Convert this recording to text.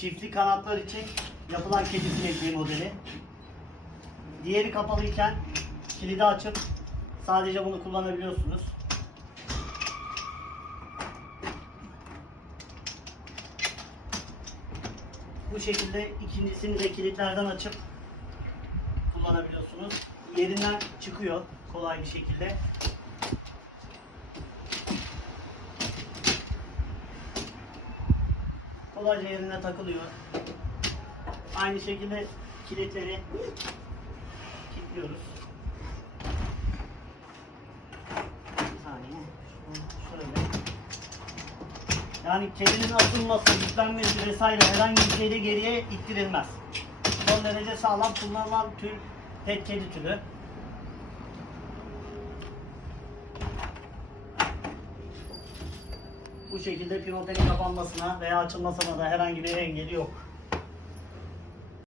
çiftli kanatlar için yapılan kedi sinekliği modeli. Diğeri kapalıyken kilidi açıp sadece bunu kullanabiliyorsunuz. Bu şekilde ikincisini de kilitlerden açıp kullanabiliyorsunuz. Yerinden çıkıyor kolay bir şekilde. Kolayca yerine takılıyor. Aynı şekilde kilitleri kilitliyoruz. Bir saniye. Şöyle. Yani kedinin atılması, yüklenmesi vesaire herhangi bir şeyde geriye ittirilmez. Son derece sağlam kullanılan tür tek kedi türü. Bu şekilde pivotenin kapanmasına veya açılmasına da herhangi bir engeli yok.